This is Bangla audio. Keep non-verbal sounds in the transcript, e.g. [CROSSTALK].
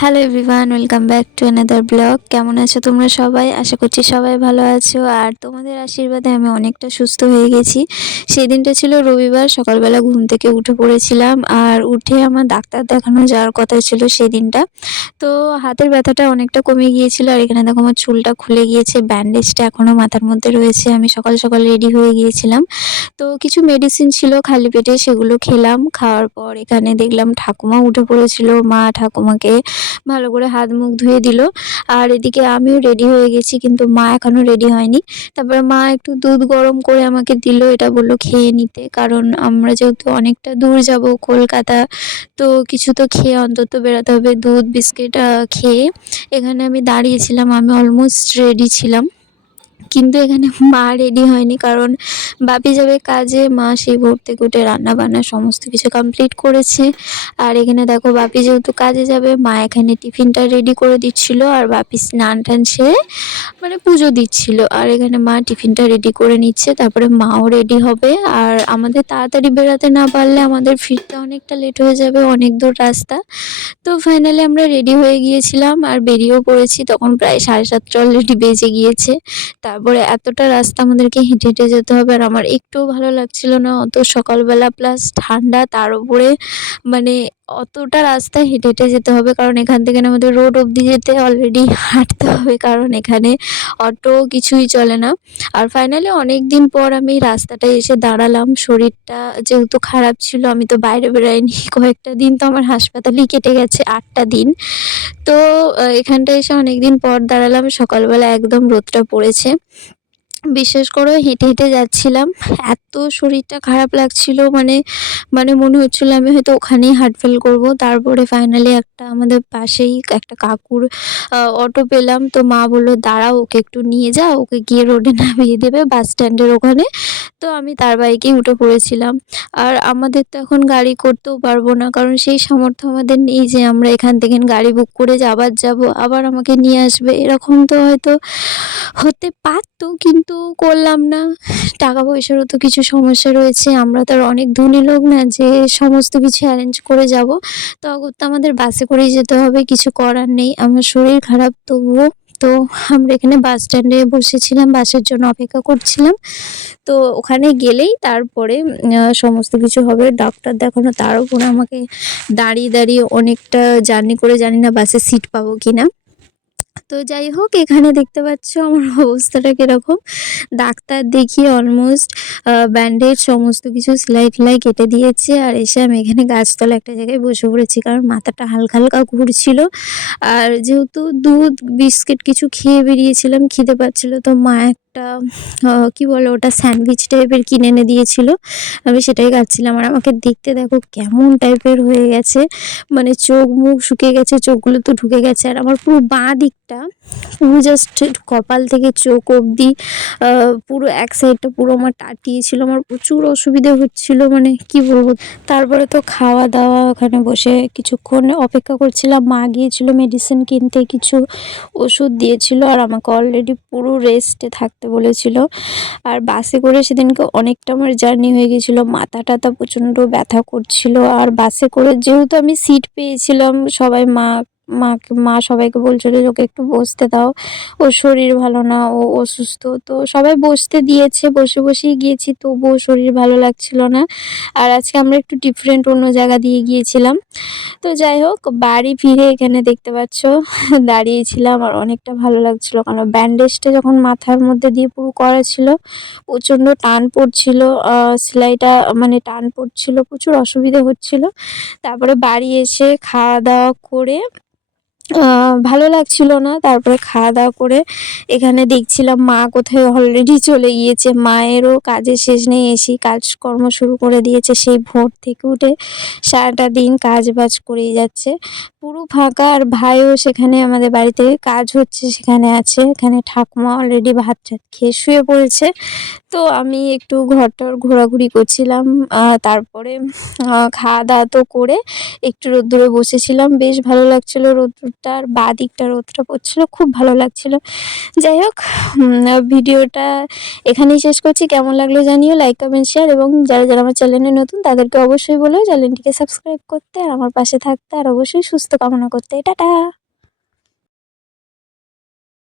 Hello everyone welcome back to another blog কেমন আছো তোমরা সবাই? আশা করছি সবাই ভালো আছো। আর তোমাদের আশীর্বাদে আমি অনেকটা সুস্থ হয়ে গেছি। সেই দিনটা ছিল রবিবার, সকালবেলা ঘুম থেকে উঠে পড়েছিলাম। আর উঠে আমার ডাক্তার দেখানো যাওয়ার কথা ছিল সেই দিনটা তো হাতের ব্যথাটা অনেকটা কমে গিয়েছিল। আর এখানে দেখো আমার চুলটা খুলে গিয়েছে ব্যান্ডেজটা এখনও মাথার মধ্যে রয়েছে। আমি সকাল সকাল রেডি হয়ে গিয়েছিলাম। তো কিছু মেডিসিন ছিল, খালি পেটে সেগুলো খেলাম। খাওয়ার পর এখানে দেখলাম ঠাকুমা উঠে পড়েছিল। মা ঠাকুমাকে ভালো করে হাত মুখ ধুয়ে দিল। আর এদিকে আমিও রেডি হয়ে গেছি, কিন্তু মা এখনও রেডি হয়নি। তারপরে মা একটু দুধ গরম করে আমাকে দিল, এটা বলল খেয়ে নিতে। কারণ আমরা যেহেতু অনেকটা দূর যাব কলকাতা, তো কিছু তো খেয়ে অন্তত বেরোতে হবে, দুধ, বিস্কিট খেয়ে। এখানে আমি দাঁড়িয়েছিলাম, আমি অলমোস্ট রেডি ছিলাম। কিন্তু এখানে [LAUGHS] মা রেডি হয়নি কারণ বাপি যাবে কাজে, মা সেই ভোর থেকে উঠে রান্না বান্না সমস্ত কিছু কমপ্লিট করেছে। আর এখানে দেখো বাপি যেহেতু কাজে যাবে, মা এখানে টিফিনটা রেডি করে দিচ্ছিল আর বাপি স্নান টান সেরে মানে পুজো দিচ্ছিল। আর এখানে মা টিফিনটা রেডি করে নিচ্ছে, তারপরে মাও রেডি হবে। আর আমাদের তাড়াতাড়ি বেরোতে না পারলে আমাদের ফিরতে অনেকটা লেট হয়ে যাবে, অনেক দূর রাস্তা। তো ফাইনালি আমরা রেডি হয়ে গিয়েছিলাম আর বেরিয়েও পড়েছি, তখন প্রায় সাড়ে সাতটা অলরেডি বেজে গিয়েছে। তারপরে এতটা রাস্তা আমাদেরকে হেঁটে হেঁটে যেতে হবে আর আমার একটুও ভালো লাগছিল না। অত সকালবেলা প্লাস ঠান্ডা, তার উপরে মানে অতটা রাস্তা হেঁটে হেঁটে যেতে হবে। কারণ এখান থেকে আমাদের রোড অবধি যেতে অলরেডি হাঁটতে হবে। কারণ এখানে অটো কিছুই চলে না। আর ফাইনালি অনেক দিন পর আমি রাস্তাটায় এসে দাঁড়ালাম। শরীরটা যেহেতু খারাপ ছিল, আমি তো বাইরে বেরোয়নি। [LAUGHS] কয়েকটা দিন তো আমার হাসপাতালেই কেটে গেছে, আটটা দিন। তো এখানটায় এসে অনেক দিন পর দাঁড়ালাম। সকালবেলা একদম রোদটা পড়েছে। বিশ্বাস করে হেঁটে হেঁটে যাচ্ছিলাম। এত শরীরটা খারাপ লাগছিল মানে মানে মনে হচ্ছিল আমি হয়তো ওখানেই হার্ট ফেল করব। তারপরে ফাইনালি একটা আমাদের পাশেই একটা কাকুর অটো পেলাম। তো মা বলল, দাঁড়াও, ওকে একটু নিয়ে যা ওকে গিয়ে রোডে নামিয়ে দেবে বাস স্ট্যান্ডের ওখানে। তো আমি তার বাইকেই উঠে পড়েছিলাম। আর আমাদের তো এখন গাড়ি করতেও পারব না, কারণ সেই সামর্থ্য আমাদের নেই যে আমরা এখান থেকে গাড়ি বুক করে আবার যাব, আবার আমাকে নিয়ে আসবে। এরকম তো হয়তো হতে পারতো, কিন্তু করলাম না। টাকা পয়সারও তো কিছু সমস্যা রয়েছে। আমরা তো আর অনেক ধনী লোক না যে সমস্ত কিছু অ্যারেঞ্জ করে যাব। তো তো আমাদের বাসে করেই যেতে হবে, কিছু করার নেই। আমার শরীর খারাপ তবুও। তো আমরা এখানে বাস স্ট্যান্ডে বসেছিলাম বাসের জন্য অপেক্ষা করছিলাম। তো ওখানে গেলেই তারপরে সমস্ত কিছু হবে। ডক্টর দেখানো, তার উপরে আমাকে দাঁড়িয়ে দাঁড়িয়ে অনেকটা জার্নি করে জানি না বাসে সিট পাবো কি না তো যাই হোক, এখানে দেখতে পাচ্ছ আমার [LAUGHS] অবস্থাটা কীরকম। ডাক্তার দেখিয়ে অলমোস্ট ব্যান্ডেজ সমস্ত কিছু সেলাই টেলাই কেটে দিয়েছে আর এসে আমি এখানে গাছতলা একটা জায়গায় বসে পড়েছি কারণ মাথাটা হালকা হালকা ঘুরছিল। আর যেহেতু দুধ, বিস্কিট কিছু খেয়ে বেরিয়েছিলাম, খিদে পাচ্ছিল, তো মা একটা কি বলো ওটা স্যান্ডউইচ টাইপের কিনে এনে দিয়েছিল। আমি সেটাই খাচ্ছিলাম। আর আমাকে দেখতে দেখো কেমন টাইপের হয়ে গেছে। মানে চোখ মুখ শুকিয়ে গেছে, চোখগুলো তো ঢুকে গেছে। আর আমার পুরো বাঁ দিকটা পুরো জাস্ট কপাল থেকে চোখ অবধি পুরো এক সাইডটা পুরো আমার টাটিয়েছিল আমার প্রচুর অসুবিধে হচ্ছিল মানে কি বলব? তারপরে তো খাওয়া দাওয়া ওখানে বসে কিছুক্ষণ অপেক্ষা করছিলাম, মা গিয়েছিল মেডিসিন কিনতে, কিছু ওষুধ দিয়েছিল, আর আমাকে অলরেডি পুরো রেস্টে থাকতে বলেছিল। আর বাসে করে সেদিনকে অনেকটা আমার জার্নি হয়ে গেছিল মাথা টাথা প্রচণ্ড ব্যথা করছিল, আর বাসে করে যেহেতু আমি সিট পেয়েছিলাম, সবাই মা মাকে, মা সবাইকে বলছিল যে, ওকে একটু বসতে দাও। ওর শরীর ভালো না, ও অসুস্থ। তো সবাই বসতে দিয়েছে। বসে বসেই গিয়েছি, তবুও শরীর ভালো লাগছিল না। আর আজকে আমরা একটু ডিফারেন্ট অন্য জায়গা দিয়ে গিয়েছিলাম। তো যাই হোক, বাড়ি ফিরে এখানে দেখতে পাচ্ছ, দাঁড়িয়েছিলাম আর অনেকটা ভালো লাগছিল। কারণ ব্যান্ডেজটা যখন মাথার মধ্যে দিয়ে পুরো করা ছিল, প্রচণ্ড টান পড়ছিল সেলাইটা মানে টান পড়ছিল, প্রচুর অসুবিধা হচ্ছিল। তারপরে বাড়ি এসে খাওয়া দাওয়া করে Oh. ভালো লাগছিল না। তারপরে খাওয়া দাওয়া করে এখানে দেখছিলাম মা কোথায় অলরেডি চলে গিয়েছে। মায়েরও কাজের শেষ নেই, এসে কাজকর্ম শুরু করে দিয়েছে। সেই ভোর থেকে উঠে সারাটা দিন কাজ বাজ করেই যাচ্ছে। পুরো ফাঁকা আর ভাইও সেখানে আমাদের বাড়িতে কাজ হচ্ছে, সেখানে আছে। এখানে ঠাকুমা অলরেডি ভাত টাত খেয়ে শুয়ে পড়েছে। তো আমি একটু ঘরটার ঘোরাঘুরি করছিলাম। তারপরে খাওয়া দাওয়া তো করে একটু রোদ্দুরে বসেছিলাম। বেশ ভালো লাগছিল রোদ্দুর দিকটা আর বা দিকটা রোদটা পড়ছিল, খুব ভালো লাগছিল। যাই হোক ভিডিওটা এখানেই শেষ করছি। কেমন লাগল জানিও লাইক কমেন্ট শেয়ার এবং যারা যারা আমার চ্যানেলে নতুন তাদেরকে অবশ্যই বলো চ্যানেলটিকে সাবস্ক্রাইব করতে আর আমার পাশে থাকতে আর অবশ্যই সুস্থ কামনা করতে। টাটা!